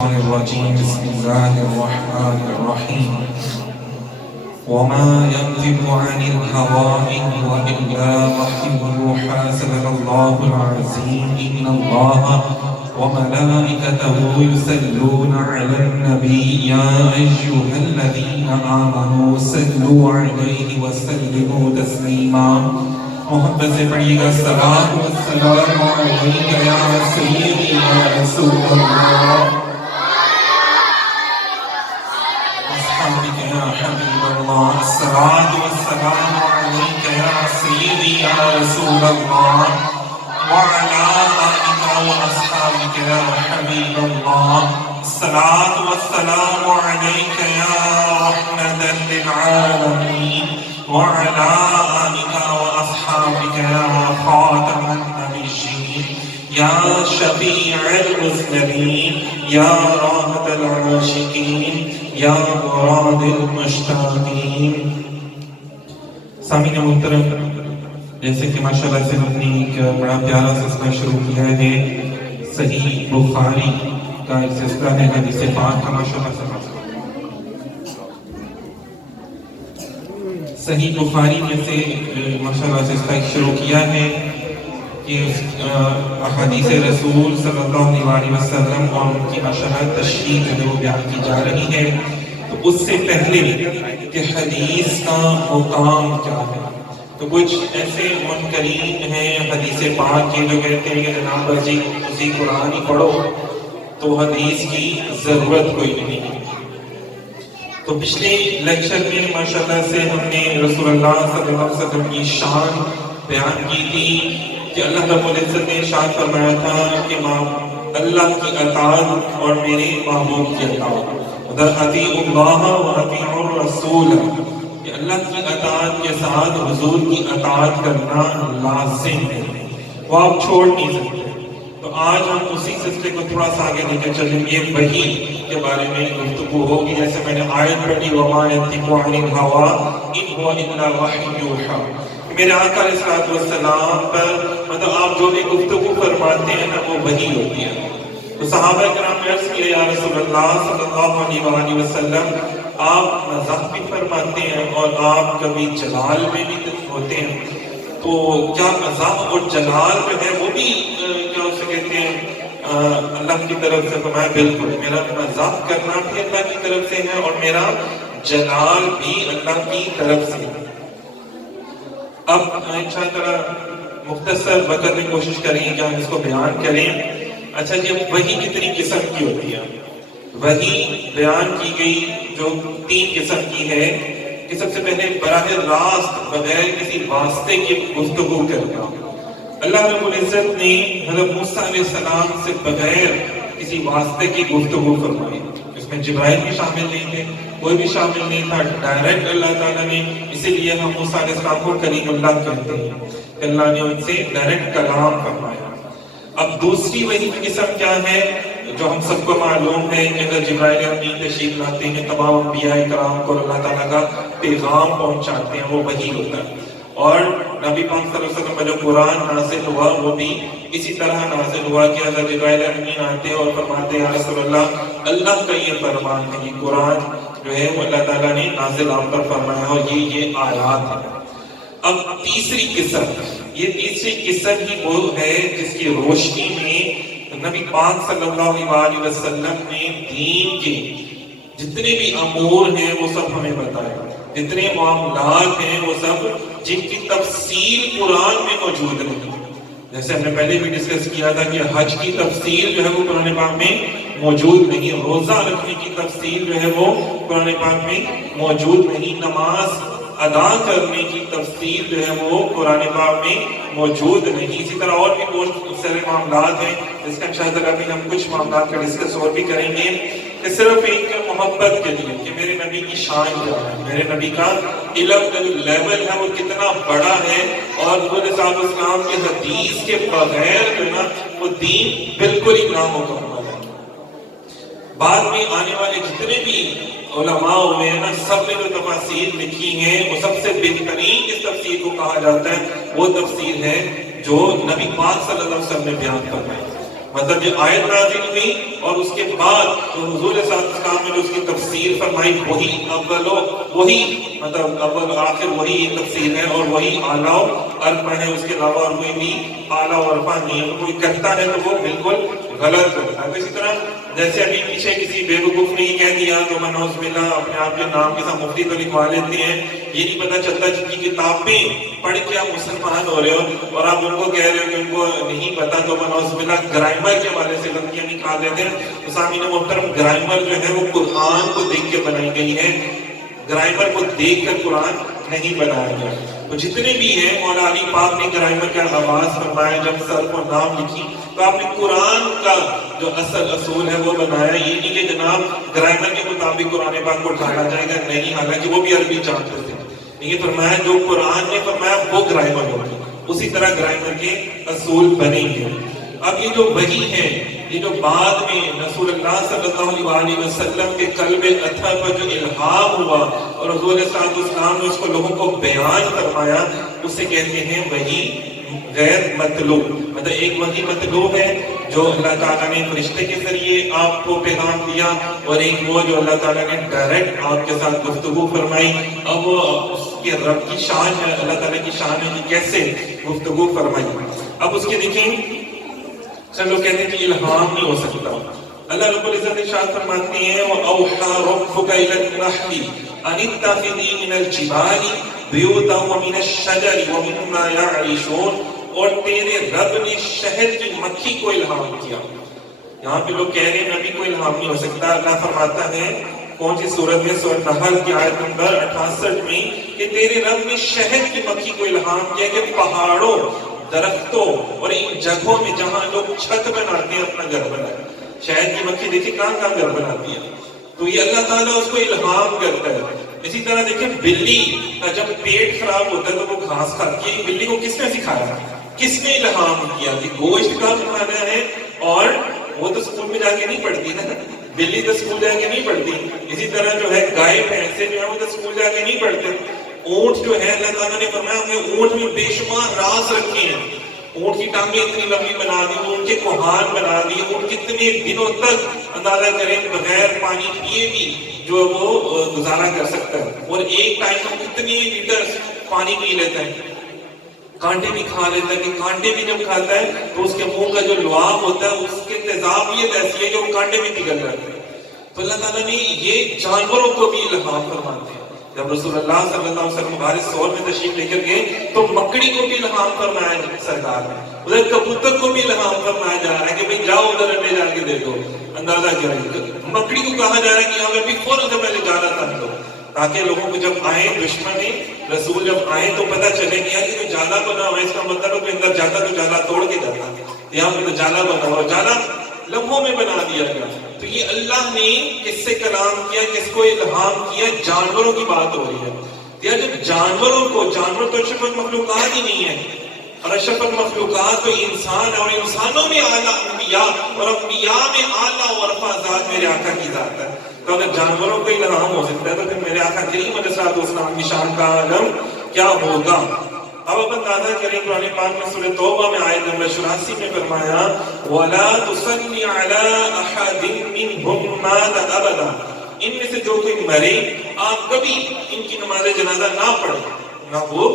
الرجيم بسم الله الرحمن الرحيم وما ينطق عن الهوى إن هو إلا وحي يوحى صدق الله العظيم إن الله وملائكته يصلون على النبي يا أيها الذين آمنوا صلوا عليه وسلموا تسليما محبت سے پڑھیے گا الصلاۃ والسلام علیک یا سیدی یا رسول اللہ يا حبيب الله الصلاة والسلام عليك يا سيدي يا رسول الله وعلى آلك وأصحابك يا حبيب الله الصلاة والسلام عليك يا رحمة للعالمين وعلى آلك وأصحابك يا خاتم النبيين يا شفيع المذنبين يا راحة العاشقين یا مراد المشتاقین۔ سامعین محترم، جیسے کہ ماشاءاللہ سے ہم نے ایک بڑا پیارا سلسلہ شروع کیا ہے صحیح بخاری کا ایک سلسلہ ہے حدیث پاک کا ماشاءاللہ سے صحیح بخاری میں سے ماشاءاللہ سے سلسلہ شروع کیا ہے کہ احادیث رسول صلی اللہ علیہ وسلم اور ان کی ماشاءاللہ تشریح جو بیان کی جا رہی ہے، تو اس سے پہلے کہ حدیث کا مقام کیا ہے، تو کچھ ایسے منکرین ہیں حدیث پاک کے جو کہتے ہیں کہ جناب جی اسی قرآن ہی پڑھو تو حدیث کی ضرورت کوئی نہیں ہے۔ تو پچھلے لیکچر میں ماشاءاللہ سے ہم نے رسول اللہ صلی اللہ علیہ وسلم کی شان بیان کی تھی کہ اللہ رب العزت نے ارشاد فرمایا تھا کہ اللہ کی اطاعت اور میرے محبوب کی اطاعت، اطیعوا اللہ واطیعوا الرسول، کہ اللہ کی اطاعت کے ساتھ حضور کی اطاعت کرنا لازم ہے، وہ آپ چھوڑ نہیں سکتے۔ تو آج ہم اسی سلسلے کو تھوڑا سا آگے لے کے چلیں گے، وحی کے بارے میں گفتگو ہوگی۔ جیسے میں نے آیت پڑھی وما ینطق عن الہوی ان هو الا وحی یوحی، میرے آقا علیہ السلام پر مطلب آپ جو بھی گفتگو فرماتے ہیں نا وہ وحی ہوتی ہے۔ تو صحابہ کرام نے عرض کیا یا رسول اللہ صلی اللہ علیہ وسلم آپ مزاح بھی فرماتے ہیں اور آپ کبھی جلال میں بھی ہوتے ہیں، تو کیا مزاح اور جلال جو ہے وہ بھی کیا اسے کہتے ہیں اللہ کی طرف سے؟ فرمایا بالکل، میرا مزاح کرنا بھی اللہ کی طرف سے ہے اور میرا جلال بھی اللہ کی طرف سے ہے۔ اب انشاءاللہ مختصر وقت میں کوشش کریں گے کہ ہم اس کو بیان کریں۔ اچھا جی، وحی کتنی قسم کی ہوتی ہے؟ وحی بیان کی گئی جو 3 قسم کی ہے کہ سب سے پہلے براہ راست بغیر کسی واسطے کی گفتگو کرنا۔ اللہ رب العزت نے حضرت موسیٰ علیہ السلام سے بغیر کسی واسطے کی گفتگو فرمائی، اس میں جبرائیل بھی شامل نہیں تھے، کوئی بھی شامل نہیں تھا، ڈائریکٹ اللہ تعالیٰ نے، اسی لیے ہم موسیٰ علیہ السلام کو کلیم اللہ کہتے ہیں کہ اللہ نے ان سے ڈائریکٹ کلام فرمایا۔ اب دوسری وحی کی قسم کیا ہے جو ہم سب کو معلوم ہے کہ اگر جبرائیل امین تشریف لاتے ہیں تمام انبیاء کرام کو اللہ تعالیٰ کا پیغام پہنچاتے ہیں، وہ وحی ہوتا ہے۔ اور نبی پاک صلی اللہ علیہ وسلم کا جو قرآن نازل ہوا وہ بھی اسی طرح نازل ہوا کہ حضرت جبرائیل امین آتے اور فرماتے ہیں یا رسول اللہ اللہ کا یہ فرمان ہے، یہ قرآن جو ہے وہ اللہ تعالیٰ نے نازل آپ پر فرمایا اور یہ آیات ہے۔ اب تیسری قسم، یہ تیسری قسم ہی وہ ہے جس کی روشنی میں نبی پاک صلی اللہ علیہ وسلم نے دین کے جتنے بھی امور ہیں وہ سب ہمیں بتائے، جتنے معاملات ہیں وہ سب جن کی تفصیل قرآن میں موجود نہیں۔ جیسے ہم نے پہلے بھی ڈسکس کیا تھا کہ حج کی تفصیل جو ہے وہ قرآن پاک میں موجود نہیں، روزہ رکھنے کی تفصیل جو ہے وہ قرآن پاک میں موجود نہیں، نماز ادا کرنے کی تفصیل جو ہے وہ قرآن پاک میں موجود نہیں۔ اسی طرح اور بھی بہت سارے معاملات ہیں جس کا انشاءاللہ بھی ہم کچھ معاملات کا ڈسکس اور بھی کریں گے، کہ صرف ایک محبت کے لیے کہ میرے نبی کی شان کیا ہے، میرے نبی کا علم کا جو لیول ہے وہ کتنا بڑا ہے، اور حضور صلی اللہ علیہ وسلم کے حدیث کے بغیر جو ہے نا وہ دین بالکل ہی نامکمل ہے۔ بعد میں آنے والے جتنے بھی علماء ہوئے ہیں نا سب نے جو تفاسیر لکھی ہیں وہ سب سے بہترین اس تفسیر کو کہا جاتا ہے وہ تفسیر ہے جو نبی پاک صلی اللہ علیہ وسلم نے بیان فرمائی۔ مطلب جو آیت نازل ہوئی اور اس کے بعد جو حضور صلی اللہ علیہ وسلم نے اس کی تفسیر فرمائی وہی مطلب اول آخر وہی تفسیر ہے اور وہی اعلیٰ و ارفع ہے، اس کے علاوہ اور کوئی بھی اعلیٰ و ارفع نہیں ہے۔ کوئی کہتا ہے تو وہ بالکل غلط کرتا ہے۔ اسی طرح جیسے ابھی پیچھے کسی بے وقوف نے یہ کہہ دیا تو نعوذ باللہ اپنے آپ کے نام کے ساتھ مفتی تو لکھوا لیتے ہیں، یہ نہیں پتہ چلتا جن کی کتابیں پڑھ کے آپ مسلمان ہو رہے ہو اور آپ ان کو کہہ رہے ہو کہ ان کو نہیں پتا، تو نعوذ باللہ گرامر کے حوالے سے غلطیاں نکال دیتے ہیں۔ تو سامعین محترم، گرامر جو ہے وہ قرآن کو دیکھ کے بنائی گئی ہے، گرامر کو دیکھ کر قرآن نہیں بنایا گیا۔ تو جتنے بھی ہیں مولا علی پاک نے گرامر کا آغاز فرمایا، جب صرف اور نام لکھی تو آپ نے قرآن کا جو اصول ہے وہ بنایا، یہ نہیں کہ جناب گرامر کے مطابق قرآن پاک کو ڈھالا جائے گا، نہیں، حالانکہ وہ بھی عربی جانتے تھے، لیکن فرمایا جو قرآن نے فرمایا وہ گرامر ہوگی، اسی طرح گرامر کے اصول بنیں گے۔ اب یہ جو وحی ہے، یہ جو بعد میں رسول اللہ صلی اللہ علیہ وسلم کے قلب اطہر پر جو الہام ہوا اور حضور علیہ السلام نے اس کو لوگوں کو بیان فرمایا، اسے کہتے ہیں وحی غیر مطلوب۔ مطلب ایک وحی مطلوب ہے جو اللہ تعالیٰ نے فرشتے کے ذریعے آپ کو پیغام دیا، اور ایک وہ جو اللہ تعالیٰ نے ڈائریکٹ آپ کے ساتھ گفتگو فرمائی۔ اب وہ اس کے رب کی شان ہے، اللہ تعالیٰ کی شان ہے کہ کیسے گفتگو فرمائی۔ اب اس کے دیکھیں سب لوگ کہتے ہیں کہ الہام نہیں ہو سکتا۔ اللہ رب العزت ارشاد فرماتے ہیں وَأَوْحَى رَبُّكَ إِلَى النَّحْلِ أَنِ اتَّخِذِي مِنَ الْجِبَالِ بُيُوتًا وَمِنَ الشَّجَرِ وَمِمَّا يَعْرِشُونَ، اور تیرے رب نے شہد کی مکھی کو الہام کیا۔ یہاں پہ لوگ کہہ رہے ہیں نبی کو الہام نہیں ہو سکتا۔ اللہ فرماتا ہے کون سی سورت میں؟ سورۃ نحل کی آیت نمبر 68 میں کہ تیرے رب نے شہد کی مکھی کو الہام کیا کہ پہاڑوں، درختوں اور ان جگہوں میں جہاں لوگ چھت بناتے ہیں اپنا گھر بنائے، شہد کی مکھی دیکھیں کہاں گھر بناتی ہے، تو یہ اللہ تعالیٰ اس کو الہام کرتا ہے۔ اسی طرح دیکھیں بلی کا جب پیٹ خراب ہوتا ہے تو وہ گھاس کھاتی ہے، بلی کو کس نے سکھایا، کس نے الہام کیا کہ گوشت کا کھانا ہے؟ اور وہ تو اسکول میں جا کے نہیں پڑھتی نا، بلی تو اسکول جا کے نہیں پڑھتی۔ اسی طرح جو ہے گائے بھینسے جو ہے وہ تو اسکول جا کے نہیں پڑھتے۔ اونٹ جو ہے اللہ تعالیٰ نے فرمایا ہم نے اونٹ میں بے شمار راز رکھے ہیں، اونٹ کی ٹانگیں اتنی لمبی بنا دی، اونٹ کے کوہان بنا دی، اونٹ کتنے دنوں تک اندازہ کریں بغیر پانی پیے بھی جو وہ گزارا کر سکتا ہے، اور ایک ٹائم میں کتنی لیٹر پانی پی لیتا ہے، کانٹے بھی کھا لیتا ہے کہ کانٹے بھی جب کھاتا ہے تو اس کے منہ کا جو لعاب ہوتا ہے اس کی تیزابیت ایسی ہے کہ وہ کانٹے بھی پگھل جاتے ہیں۔ تو اللہ تعالیٰ نے یہ جانوروں کو بھی الہام فرماتے ہیں۔ جب رسول اللہ صلی اللہ علیہ وسلم مبارک سور میں تشریف لے کر گئے تو مکڑی کو بھی الہام فرمایا سرکار نے، ادھر کبوتر کو بھی الہام فرمایا جا رہا ہے کہ بھئی جاؤ ادھر انڈے جا کے دے دو، اندازہ کیا مکڑی کو کہا جا رہا ہے کہ یہاں پہ فوراً سے پہلے جانا تھا دو، تاکہ لوگوں کو جب آئیں دشمن رسول جب آئیں تو پتہ چلے کہ یار یہ تو جالا بنا ہوا ہے، اس کا مطلب ہے کہ اندر جاتا تو جالا توڑ کے جاتا، یہاں پہ تو جالا بنا ہوا، جالا لمحوں میں بنا دیا گیا۔ تو یہ اللہ نے کس سے کلام کیا، کس کو الہام کیا؟ جانوروں کی بات ہو رہی ہے۔ یا جب جانوروں کو، جانور تو اشرف المخلوقات ہی نہیں ہے، اور اشرف المخلوقات تو انسان ہے، اور انسانوں میں اعلیٰ انبیاء اور انبیاء میں اعلیٰ و ارفع ذات میرے آقا کی ذات ہے۔ تو اگر جانوروں کو الہام ہو سکتا ہے تو پھر میرے آقا کریم علیہ الصلوۃ والسلام کی شان کا عالم کیا ہوگا؟ اب آپ اندازہ کریں قرآن پاک میں سورہ توبہ میں آیت نمبر 84 میں فرمایا وَلَا تُصَلِّ عَلَىٰ أَحَدٍ مِّنْهُمْ مَاتَ أَبَدًا، ان میں سے جو کوئی مرے آپ کبھی ان کی نماز جنازہ نہ پڑھیں۔ نہ وہ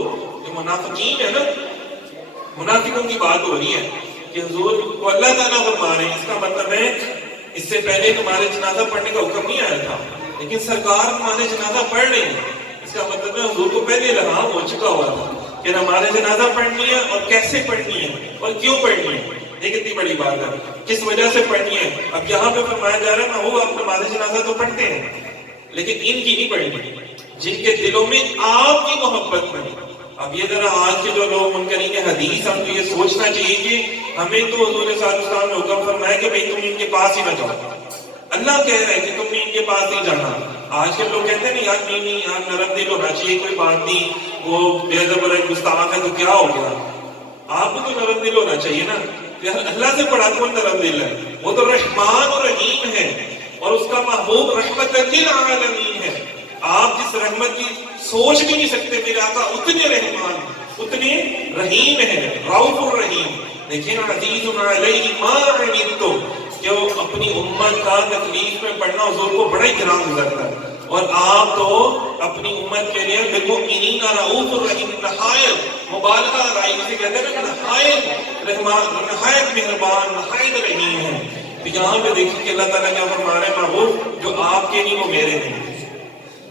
جو منافقین ہے نا، منافقوں کی بات ہو رہی ہے کہ حضور کو اللہ تعالیٰ فرما رہے ہیں، اس کا مطلب ہے اس سے پہلے نماز جنازہ پڑھنے کا حکم نہیں آیا تھا، لیکن سرکار نماز جنازہ پڑھ رہی ہے، اس کا مطلب ہے حضور کو پہلے الہام ہو چکا ہوا تھا کہ نماز جنازہ پڑھنی ہے اور کیسے پڑھنی ہے اور کیوں پڑھنی ہے۔ یہ کتنی بڑی بات ہے، کس وجہ سے پڑھنی ہے۔ اب یہاں پہ فرمایا جا رہا ہے نہ وہ آپ نماز جنازہ تو پڑھتے ہیں لیکن ان کی نہیں پڑھنی، جن کے دلوں میں آپ کی محبت بنی۔ اب یہ ذرا آج کے جو لوگ منکرین حدیث، ہم کو یہ سوچنا چاہیے کہ ہمیں تو حضور صلی اللہ علیہ وسلم نے حکم فرمایا کہ بھئی تم ان کے پاس ہی نہ جاؤ، اللہ کہہ رہا ہے کہ تم نے ان کے پاس نہیں جانا۔ آج کے لوگ کہتے ہیں یار نہیں یار نرم دل ہونا چاہیے، کوئی بات نہیں، وہ بے ادب اور گستاخ ہے تو کیا ہو گیا، آپ کو تو نرم دل ہونا چاہیے نا۔ اللہ سے بڑا کون نرم دل ہے؟ وہ تو رحمان اور رحیم ہے، اور اس کا محبوب رحمت للعالمین ہے۔ آپ جس رحمت کی سوچ بھی نہیں سکتے، میرے آقا اتنے رحمان اتنے رحیم ہیں، رؤوف الرحیم، لیکن عزیز علیہ ما عنتم کہ وہ اپنی امت کا تکلیف میں پڑنا حضور کو بڑا ہی گران گزرتا ہے، اور آپ تو اپنی امت کے لیے بالمؤمنین رؤوف الرحیم، نہایت مبالغہ رائی سے کہتے ہیں نہایت رحمان، نہایت مہربان، نہایت رحیم ہے۔ تو یہاں پہ دیکھیں کہ اللہ تعالیٰ کیا فرما رہے ہیں، محبوب جو آپ کے نہیں وہ میرے نہیں،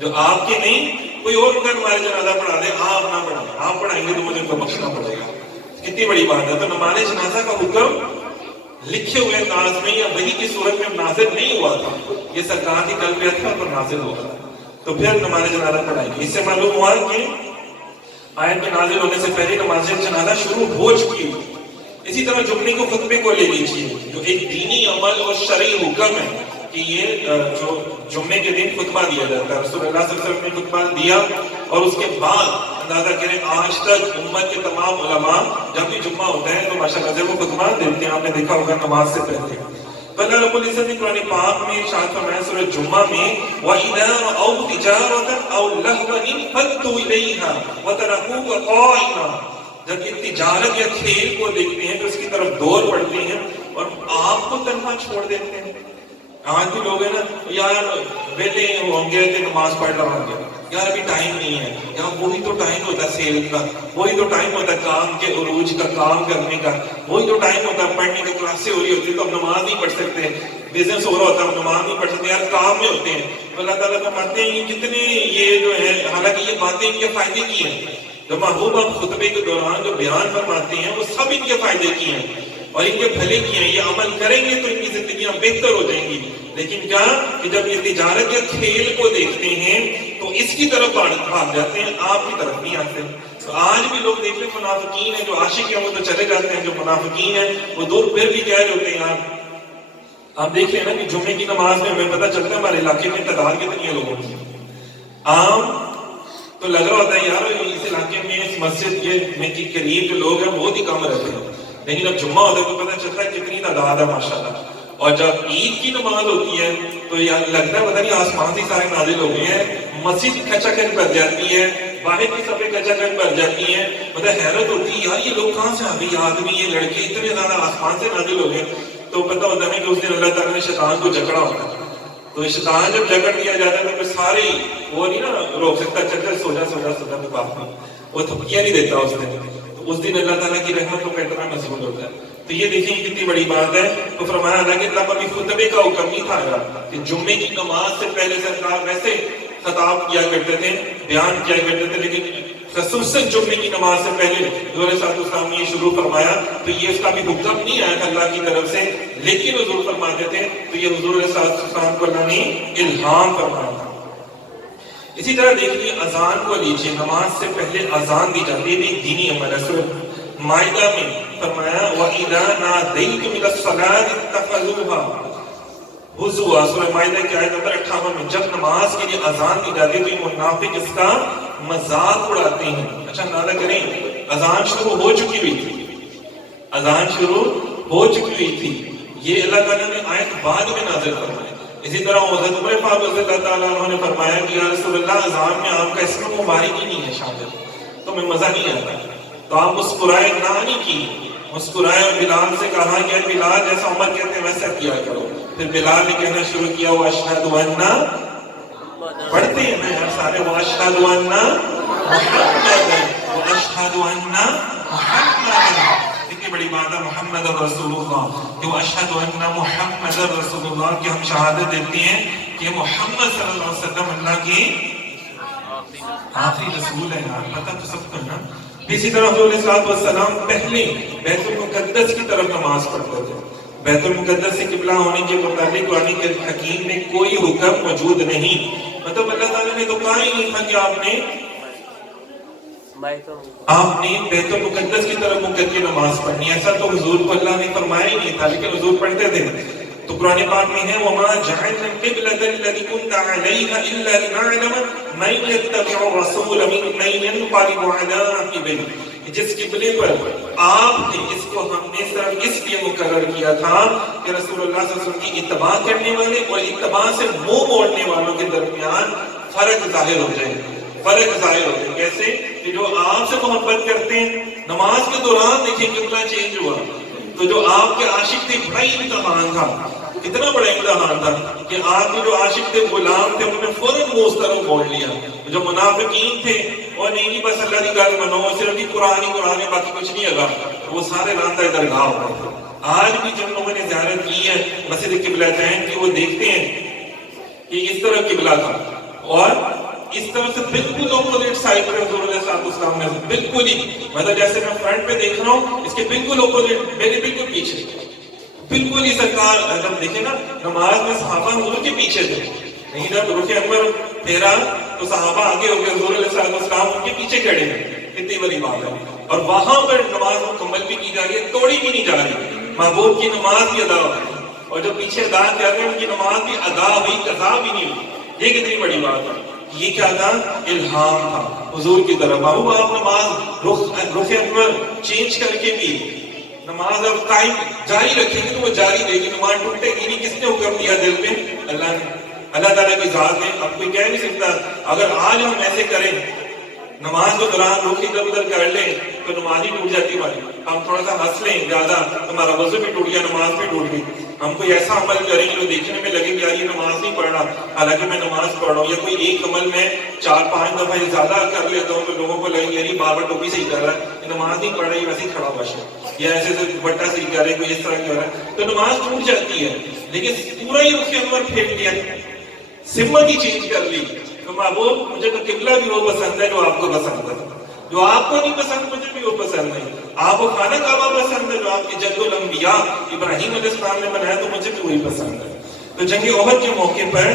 جو آپ کے نہیں کوئی اور اگر ہمارے جنازہ پڑھا دے، آپ نہ پڑھائیں، آپ پڑھائیں گے تو مجھے ان کو بخشنا پڑے گا۔ کتنی بڑی بات ہے۔ تو نماز جنازہ کا حکم لکھے ہوئے انداز میں یا وحی کی صورت میں نازل نہیں ہوا تھا، یہ سرکار کی قلب اطہر پر نازل ہوا تھا، تو پھر نماز جنازہ پڑھائیں گے۔ اس سے معلوم ہوا کہ آیت کے نازل ہونے سے پہلے نماز جنازہ شروع ہو چکی ہے۔ اسی طرح جمعے کو خطبے کو لے لیجیے، جو ایک دینی عمل اور شرعی حکم ہے کہ یہ جو جمعے کے دن خطبہ دیا جاتا ہے، رسول اللہ صلی اللہ علیہ وسلم نے خطبہ دیا، اور اس کے بعد اندازہ کریں آج تک امت کے تمام علماء جب بھی جمعہ ہوتا ہے تو ماشاءاللہ سے وہ خطبہ دیتے ہیں، آپ نے دیکھا ہوگا نماز سے پہلے۔ تو اللہ رب العزت نے قرآن پاک میں ارشاد فرمایا سورہ جمعہ میں وَإِذَا رَأَوْا تِجَارَةً أَوْ لَهْوًا انفَضُّوا إِلَيْهَا وَتَرَكُوكَ قَائِمًا، جب یہ تجارت یا کھیل کو دیکھتے ہیں تو اس کی طرف دور پڑتے ہیں اور آپ کو تنہا چھوڑ دیتے ہیں۔ آج بھی لوگ ہیں نا، یار ویلے ہوں گے تو نماز پڑھ رہا ہوں گے، یار ابھی ٹائم نہیں ہے، یار وہی تو ٹائم ہوتا ہے سیل کا، وہی تو ٹائم ہوتا ہے کام کے عروج کا، کام کرنے کا، وہی تو ٹائم ہوتا ہے پڑھنے کی، کلاسیں ہو رہی ہوتی ہے تو اب نماز نہیں پڑھ سکتے، بزنس ہو رہا ہوتا ہے اب نماز نہیں پڑھ سکتے، یار کام میں ہوتے ہیں۔ تو اللہ تعالیٰ فرماتے ہیں جتنے یہ جو ہے، حالانکہ یہ باتیں ان کے فائدے کی ہیں، جو محبوب آپ خطبے کے دوران جو بیان فرماتے ہیں وہ سب ان کے فائدے کی ہیں اور ان کے بھلے کی ہیں، یہ عمل کریں گے تو ان کی زندگیاں بہتر ہو جائیں گی۔ لیکن کیا کہ جب یہ تجارت یا کھیل کو دیکھتے ہیں تو اس کی طرف بھاگ جاتے ہیں، آپ کی طرف نہیں آتے۔ تو آج بھی لوگ دیکھتے ہیں منافقین ہیں، جو عاشق ہیں وہ تو چلے جاتے ہیں، جو منافقین ہیں وہ دور پھر بھی کہہ رہے ہوتے ہیں۔ آپ دیکھ لیں نا کہ جمعے کی نماز میں ہمیں پتہ چلتا ہے ہمارے علاقے میں تعداد کتنی ہے لوگوں کی، عام تو لگ رہا ہوتا ہے یار اس علاقے میں اس مسجد کے قریب جو لوگ ہیں بہت ہی کم رہتے ہیں، لیکن اب جمعہ ہوتا ہے تو پتہ چلتا ہے کتنی تعداد ہے ماشاءاللہ۔ اور جب عید کی نماز ہوتی ہے تو یہ لگتا ہے پتہ نہیں آسمان سے سارے نازل ہو گئے ہیں، مسجد کھچا کھچ بھر جاتی ہے، باہر کی صفیں کھچا کھچ بھر جاتی ہیں، مطلب حیرت ہوتی ہے یار یہ لوگ کہاں سے آ گئے، یہ آدمی یہ لڑکے اتنے زیادہ آسمان سے نازل ہو گئے۔ تو پتہ ہوتا ہے کہ اس دن اللہ تعالیٰ نے شیطان کو جکڑا ہوتا ہے، تو شیطان جب جکڑ دیا جاتا ہے تو پھر سارے وہ نہیں نا روک سکتا، چل سوجا میں بات میں وہ تھپکیاں نہیں دیتا اس دن، تو اس دن اللہ تعالیٰ کی رحمت کا اتنا نزول ہوتا ہے۔ تو یہ دیکھیں کتنی بڑی بات ہے۔ تو فرمایا اللہ کہ تب ابھی خطبے کا حکم نہیں تھا کہ جمعے کی نماز سے پہلے سرکار ویسے خطاب کیا کرتے تھے، بیان کیا کرتے تھے، لیکن خصوصاً جمعے کی نماز سے پہلے حضور صلی اللہ علیہ وسلم نے یہ شروع فرمایا، تو یہ اس کا بھی حکم نہیں آیا تھا اللہ کی طرف سے، لیکن حضور فرماتے تھے تو یہ حضور صلی اللہ علیہ وسلم کو اللہ نے الہام فرمایا تھا۔ اسی طرح دیکھیے اذان کو لیجیے، نماز سے پہلے اذان دی جاتی ہے، بھی دینی عمل ہے۔ سورہ مائدہ میں فرمایا وَإِذَا نَادَيْتُمْ إِلَى الصَّلَاةِ اتَّخَذُوهَا ہزوا، سورہ مائدہ کی آیت نمبر 58 میں جب نماز کے لیے اذان دی جاتی ہے تو یہ منافق اس کا مذاق اڑاتے ہیں۔ اچھا اندازہ کریں اذان شروع ہو چکی ہوئی تھی، اذان شروع ہو چکی ہوئی تھی، یہ اللہ تعالیٰ نے آیت بعد میں نازل فرمائی۔ اسی طرح حضرت عمر فاروق رضی اللہ تعالیٰ عنہ نے فرمایا کہ یا رسول اللہ اذان میں آپ کا اسم مبارک ہی نہیں ہے شامل، تو میں مزہ نہیں آتا، تو آپ مسکرائے نہ نہیں کی، مسکرائے اور بلال سے کہا کہ بلال جیسا عمر کہتے ہیں ویسا کیا کرو۔ پھر بلال نے کہنا شروع کیا وَأَشْهَدُ أَنَّ، پڑھتے ہیں نا یار سارے وَأَشْهَدُ أَنَّ مُحَمَّدًا، وَأَشْهَدُ أَنَّ مُحَمَّدًا، اتنی بڑی بات ہے محمد رسول اللہ کہ وَأَشْهَدُ أَنَّ مُحَمَّدًا رسول اللہ کہ ہم شہادت دیتے ہیں کہ محمد صلی اللہ علیہ وسلم اللہ کی آخری رسول ہے۔ یار پتہ تو سب کو نا۔ اسی طرح حضور علیہ الصلوۃ والسلام پہلے بیت المقدس کی طرف نماز پڑھتے تھے۔ بیت المقدس سے قبلہ ہونے کے متعلق قرآن حکیم میں کوئی حکم موجود نہیں، مطلب اللہ تعالیٰ نے تو کہا ہی نہیں تھا کہ آپ نے بیت المقدس کی طرف منہ کر کے نماز پڑھنی، ایسا تو حضور کو اللہ نے فرمایا ہی نہیں تھا، لیکن حضور پڑھتے تھے۔ تو قرآن پاک میں ہے وَمَا جَعَلْنَا الْقِبْلَةَ الَّتِي كُنْتَ عَلَيْهَا إِلَّا لِنَعْلَمَ مَن يَتَّبِعُ الرَّسُولَ مِمَّن يَنقَلِبُ عَلَىٰ عَقِبَيْهِ، جس قبلے پر آپ نے اس کو ہم نے صرف اس لیے مقرر کیا تھا کہ رسول اللہ صلی اللہ علیہ وسلم کی اتباع کرنے والے اور اتباع سے منہ موڑنے والوں کے درمیان فرق ظاہر ہو جائے، فرق ظاہر ہوتے ہیں. کیسے کہ جو آپ سے محبت کرتے ہیں نماز کے دوران دیکھیں قبلہ چینج ہوا, تو جو آپ کے عاشق تھے بڑا امتحان تھا, کتنا بڑا امتحان تھا کہ آپ کے جو عاشق تھے غلام تھے انہوں نے فوراً وہ اس طرف موڑ لیا. جو منافقین تھے اور نہیں بس اللہ کی گل منو صرف ہی قرآن ہے باقی کچھ نہیں ہوگا, وہ سارے راندہ درگاہ ہو گئے. آج بھی جن لوگوں نے زیارت کی ہے مسجد قبلتین کی وہ دیکھتے ہیں کہ اس طرح قبلہ تھا اور اس طرح سے بالکل اپوزٹ سائڈ پہ حضور علیہ السلام نے بالکل ہی مطلب جیسے میں فرنٹ پہ دیکھ رہا ہوں اس کے بالکل اپوزٹ میرے بالکل پیچھے بالکل ہی سرکار. جب دیکھیں نا نماز میں صحابہ حضور کے پیچھے تھے, نہیں جب رخ انور پھیرا تو صحابہ آگے ہو گئے, حضور علیہ السلام ان کے پیچھے کھڑے ہیں. کتنی بڑی بات ہے. اور وہاں پر نماز مکمل بھی کی جا رہی ہے, توڑی بھی نہیں جا رہی, محبوب کی نماز بھی ادا ہو رہی ہے اور جو پیچھے ادا کر رہے ہیں ان کی نماز بھی ادا ہوئی قضا بھی نہیں ہوئی. یہ کتنی بڑی بات ہے. یہ کیا تھا؟ الہام تھا حضور کی طرف. محبوب آپ نماز رخ انور چینج کر کے بھی نماز اب قائم جاری رکھیں گے تو وہ جاری رہے گی, نماز ٹوٹے گی نہیں. کس نے حکم دیا دل میں؟ اللہ نے. اللہ تعالیٰ کی ذات ہے. اب کوئی کہہ نہیں سکتا اگر آج ہم ایسے کریں نماز کے دوران رخ ادھر ادھر کر لیں تو نماز ہی ٹوٹ جاتی ہماری. ہم تھوڑا سا ہنس لیں زیادہ ہمارا وضو بھی ٹوٹ گیا, نماز بھی ٹوٹ گئی. ہم کوئی ایسا عمل کریں جو دیکھنے میں لگے کہ یہ نماز نہیں پڑھ رہا حالانکہ میں نماز پڑھ رہا ہوں, یا کوئی ایک عمل میں 4-5 دفعہ زیادہ کر لیتا ہوں تو لوگوں کو لگے یعنی بابا ٹوپی صحیح کر رہا ہے, یہ نماز نہیں پڑھ رہی ویسے ہی کھڑا ہوا ہے, یا ایسے سے بٹا صحیح کر رہے کوئی اس طرح کر رہا ہے تو نماز ٹوٹ جاتی ہے. لیکن پورا ہی رخ انور پھیر لیا, سمت ہی چینج کر لی. تو محبوب مجھے تو قبلہ بھی وہ پسند ہے جو آپ کو پسند ہے, جو آپ کو نہیں پسند مجھے بھی وہ پسند نہیں. آپ کو خانہ کعبہ پسند ہے جو آپ کے جد الانبیاء ابراہیم علیہ السلام نے بنایا تو مجھے بھی وہی پسند ہے. تو جنگ احد کے موقع پر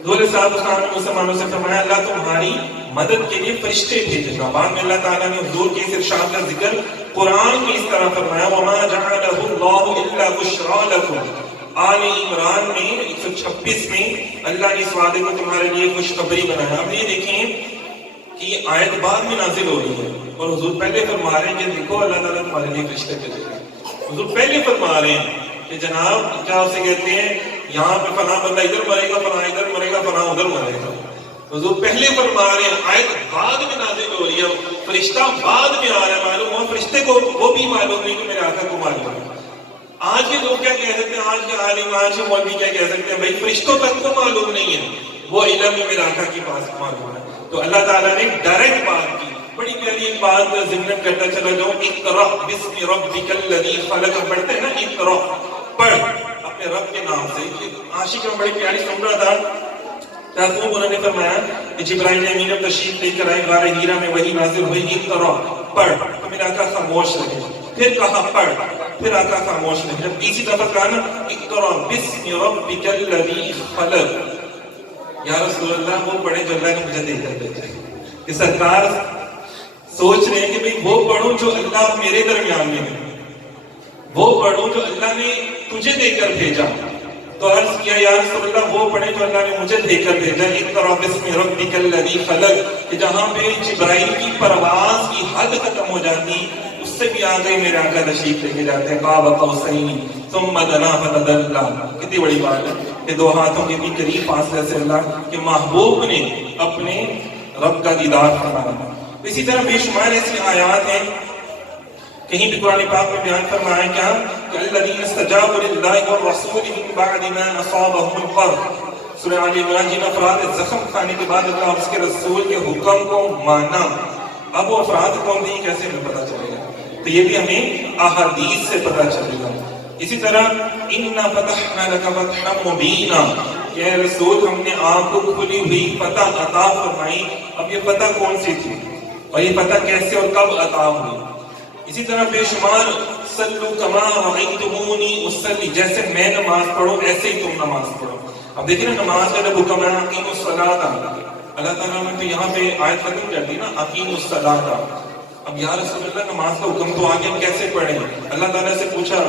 حضور صاحب اسلام نے مسلمانوں سے فرمایا اللہ تمہاری مدد کے لیے فرشتے بھیجے گا. بعد میں اللہ تعالیٰ نے حضور کے اس ارشاد کا ذکر قرآن میں اس طرح فرمایا وما جعلہ اللہ الا بشرا لکم. آل عمران میں 126 میں اللہ نے اس وعدے کو تمہارے لیے خوشخبری بنایا. اب یہ دیکھیں کہ یہ آیت بعد میں نازل ہو رہی ہے اور حضور پہلے فرما رہے ہیں کہ دیکھو اللہ تعالیٰ تمہارے لیے فرشتے بھیجے گا. حضور پہلے فرما رہے ہیں کہ جناب کیا اسے کہتے ہیں یہاں پہ فلاں بندہ ادھر مرے گا, فلاں ادھر مرے گا, فلاں ادھر مرے گا. حضور پہلے فرما رہے ہیں, آیت بعد میں نازل ہو رہی ہے, فرشتہ بعد میں آ رہا ہے. معلوم ہوا فرشتے کو وہ بھی معلوم نہیں کہ میرے آقا کو معلوم ہے. آج کے لوگ کیا کہہ سکتے ہیں, آج کے عالم آج کے مولوی کیا کہہ سکتے ہیں, بھائی فرشتوں تک کو معلوم نہیں ہے, وہ علم میں میرے آقا کے پاس معلوم ہے. تو اللہ تعالیٰ نے ڈائریکٹ بات کی. بڑی پیاری ایک بات ذکر کرتا چلا جاؤں, اقرأ بسم ربک الذی خلق. پڑھتے ہیں نا اقرأ, پڑھ اپنے رب کے نام سے. عاشق میں بڑی پیاری سن رہا تھا تو انہوں نے فرمایا کہ جبرائیل امین تشریف لے کر آئے غار ہیرا میں, وہی نازل ہوئی اقرأ پڑھ. تو میرا آقا خاموش رہے, پھر کہا پڑھ, پھر آقا خاموش رہے. جب تیسری دفعہ کہا نا اقرأ بسم ربک الذی خلق, یا رسول اللہ وہ پڑھے جو اللہ نے مجھے دے کر بھیجا. کہ سرکار سوچ رہے ہیں کہ بھئی وہ پڑھوں جو اللہ میرے درمیان میں ہے, وہ پڑھوں جو اللہ نے تجھے دے کر بھیجا. تو عرض کیا یا رسول اللہ وہ پڑھے جو اللہ نے مجھے دے کر بھیجا. اقرأ بسم ربک الذی خلق, کہ جہاں پہ جبرائیل کی پرواز کی حد ختم ہو جاتی اس سے بھی آگے میرے آقا تشریف لے کے جاتے ہیں. قاب قوسین ثم دنا فتدلی. کتنی بڑی بات ہے کہ دو ہاتھوں کے بھی قریب فاصلے سے اللہ کے محبوب نے اپنے رب کا دیدار فرمایا. اسی طرح بے شمار ایسی آیات ہیں, کہیں بھی قرآن پاک میں بیان فرمایا ہے کیا کہ الذین استجابوا للہ والرسول من بعد ما اصابهم القرح. سورہ آل عمران. جن افراد زخم کھانے کے بعد اللہ اور اس کے رسول کے حکم کو مانا, اب وہ افراد کون تھے کیسے ہمیں پتہ چلے گا؟ تو یہ بھی ہمیں احادیث سے پتہ چلے گا. اسی طرح اِنَّا فَتَحْنَا لَكَ فَتْحًا مُبِينًا, کہ اے رسول ہم نے آپ کو کھلی ہوئی فتح عطا فرمائی. اب یہ فتح کون سی تھی اور یہ فتح کیسے اور کب عطا ہوئی؟ اسی طرح بے شمار صلو کما رأیتمونی اصلی, جیسے میں نماز پڑھوں ایسے ہی تم نماز پڑھو. اب دیکھیں نا نماز کا جب حکم ہے اقیموا الصلاۃ, اللہ تعالیٰ نے تو یہاں پہ آیت ختم کر دی نا اقیموا الصلاۃ. اب یا رسول اللہ نماز کا حکم تو آگے ہم کیسے پڑھیں؟ اللہ تعالیٰ سے پوچھا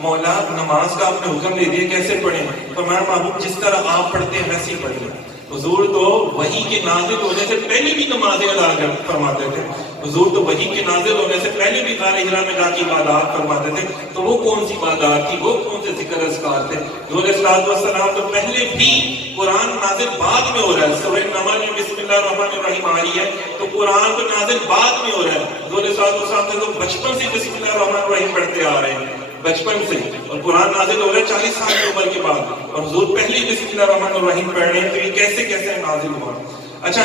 مولا نماز کا آپ نے حکم دے دیا کیسے پڑھیں؟ فرمایا محبوب جس طرح آپ پڑھتے ہیں ویسے ہی پڑھیں. حضور تو وحی کے نازل ہونے سے پہلے بھی نمازیں ادا فرماتے تھے. حضور تو وحی کے نازل ہونے سے پہلے بھی غار ہرا میں جا کے عبادات فرماتے تھے، تو وہ کون سی عبادات تھی، وہ کون سے ذکر اذکار تھے؟ حضور علیہ السلام تو پہلے بھی قرآن نازل بعد میں ہو رہا ہے، سورہ نمل میں بسم اللہ الرحمن الرحیم آ رہی ہے تو قرآن تو نازل بعد میں ہو رہا ہے۔ حضور علیہ السلام تو بچپن سے بسم اللہ الرحمن الرحیم پڑھتے آ رہے ہیں، بچپن سے، اور قرآن نازل ہو رہا ہے 40 سال کی عمر کے بعد، اور حضور پہلے بسم اللہ الرحمن الرحیم پڑھ رہے ہیں، تو یہ کیسے کیسے نازل ہوا؟ اچھا،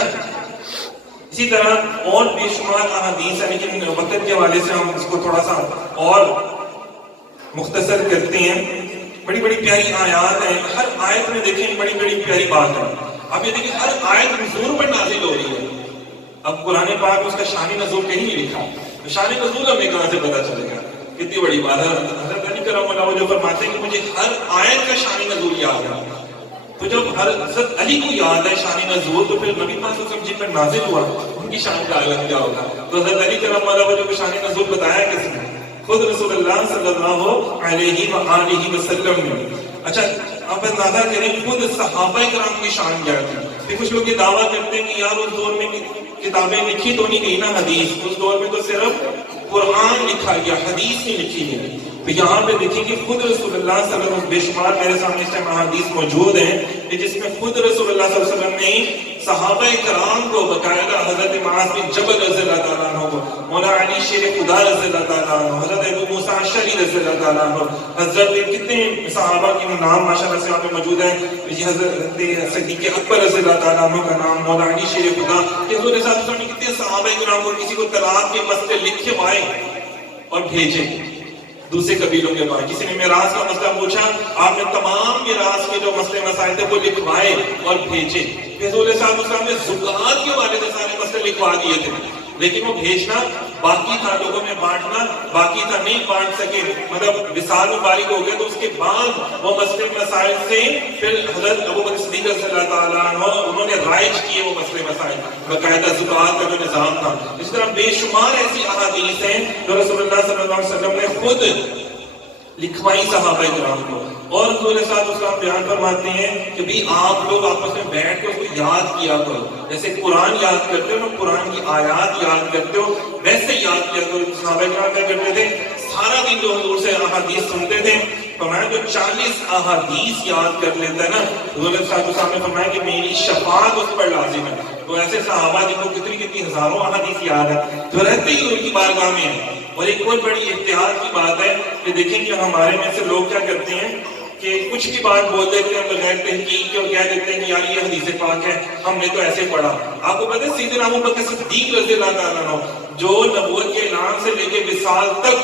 اسی طرح اور بے شمار احادیث ہیں، لیکن وقت کے حوالے سے ہم اس کو تھوڑا سا اور مختصر کرتے ہیں۔ بڑی بڑی پیاری آیات ہیں، ہر آیت میں دیکھیں بڑی بڑی پیاری بات ہے۔ اب یہ دیکھیں ہر آیت نزول پر نازل ہو رہی ہے۔ اب قرآن پاک میں اس کا شان نزول کہیں نہیں لکھا، تو شان نزول ہمیں کہاں سے پتہ چلے گا؟ کتنی بڑی بات ہے۔ حضرت علی کرم اللہ وجہ فرماتے ہیں کہ مجھے ہر آیت کا شان نزول یاد ہے۔ تو جب حضرت علی کو یاد ہے شان نزول، تو پھر نبی پاک صلی اللہ علیہ وسلم جن پر نازل ہوا ان کی شان کا عالم کیا ہوگا؟ تو حضرت علی کرم اللہ وجہ کو شان نزول بتایا کس نے؟ خود رسول اللہ صلی اللہ علیہ وآلہ وسلم نے۔ اچھا، آپ اندازہ کریں خود صحابہ کرام کی شان کیا تھی۔ پھر کچھ لوگ یہ دعویٰ کرتے ہیں کہ یار اس دور میں کتابیں لکھی تو نہیں گئی نا حدیث، اس دور میں تو صرف قرآن لکھا گیا، حدیث نہیں لکھی گئی۔ تو یہاں پہ دیکھیں کہ خود رسول اللہ صلی اللہ علیہ وسلم، بے شمار میرے سامنے اس ٹائم احادیث موجود ہیں کہ جس میں خود رسول اللہ صلی اللہ علیہ وسلم نے صحابہ کرام کو باقاعدہ، حضرت معاذ بن جبل رضی اللہ تعالیٰ عنہ کو، مولا علی شیر خدا رضی اللہ تعالیٰ عنہ، حضرت ابو موسیٰ اشعری رضی اللہ تعالیٰ عنہ، حضرت کتنے صحابہ کے نام ماشاءاللہ سے یہاں پہ موجود ہیں، حضرت صدیق اکبر رضی اللہ تعالیٰ عنہ کا نام، مولا علی شیر خدا، کہ حضور صلی اللہ علیہ وسلم نے کتنے صحابہ کرام کو کسی کو طلاق کے مسئلے لکھوائے اور بھیجے دوسرے قبیلوں کے پاس۔ کسی نے میراث کا مسئلہ پوچھا، آپ نے تمام میراث کے جو مسئلے مسائل تھے وہ لکھوائے اور بھیجے۔ حضور صلی اللہ علیہ وسلم نے زکوٰۃ کے والے سے سارے مسئلے لکھوا دیے تھے، لیکن وہ بھیجنا باقی تھا، لوگوں میں بانٹنا باقی تھا، نہیں بانٹ سکے، مطلب وصال مبارک ہو گئے تو اس کے بعد وہ مسئلے مسائل سے پھر حضرت ابوبکر صدیق رضی اللہ تعالیٰ عنہ انہوں نے رائج کیے وہ مسئلے مسائل، باقاعدہ زکوٰۃ کا جو نظام تھا۔ اس طرح بے شمار ایسی احادیث ہیں جو رسول اللہ صلی اللہ علیہ وسلم نے خود لکھوائی صحابہ کرام کو، اور حضور صلی اللہ علیہ وسلم بیان فرماتے ہیں کہ بھی آپ لوگ آپس میں بیٹھ کے اس کو یاد کیا کرو، جیسے قرآن یاد کرتے ہو نا، قرآن کی آیات یاد کرتے ہو، ویسے یاد کیا کرو۔ صحابہ کرام کیا کرتے تھے؟ سارا دن جو حضور سے احادیث سنتے تھے، فرمایا جو 40 احادیث یاد کر لیتا ہے نا، حضور صلی اللہ علیہ وسلم نے فرمایا کہ میری شفاعت اس پر لازم ہے۔ تو ایسے صحابہ جن کو کتنی کتنی ہزاروں احادیث یاد ہے، تو رہتے ہی ان کی بارگاہ میں ہیں۔ اور ایک اور بڑی احتیاط کی بات ہے کہ دیکھیں کہ ہمارے میں سے لوگ کیا کرتے ہیں کہ کچھ بھی بات بول دیتے ہیں بغیر تحقیق کے، اور کہہ دیتے ہیں کہ یار یہ حدیث پاک ہے، ہم نے تو ایسے پڑھا۔ آپ کو پتہ ہے سیدنا ابوبکر صدیق رضی اللہ تعالیٰ عنہ جو نبوت کے اعلان سے لے کے وصال تک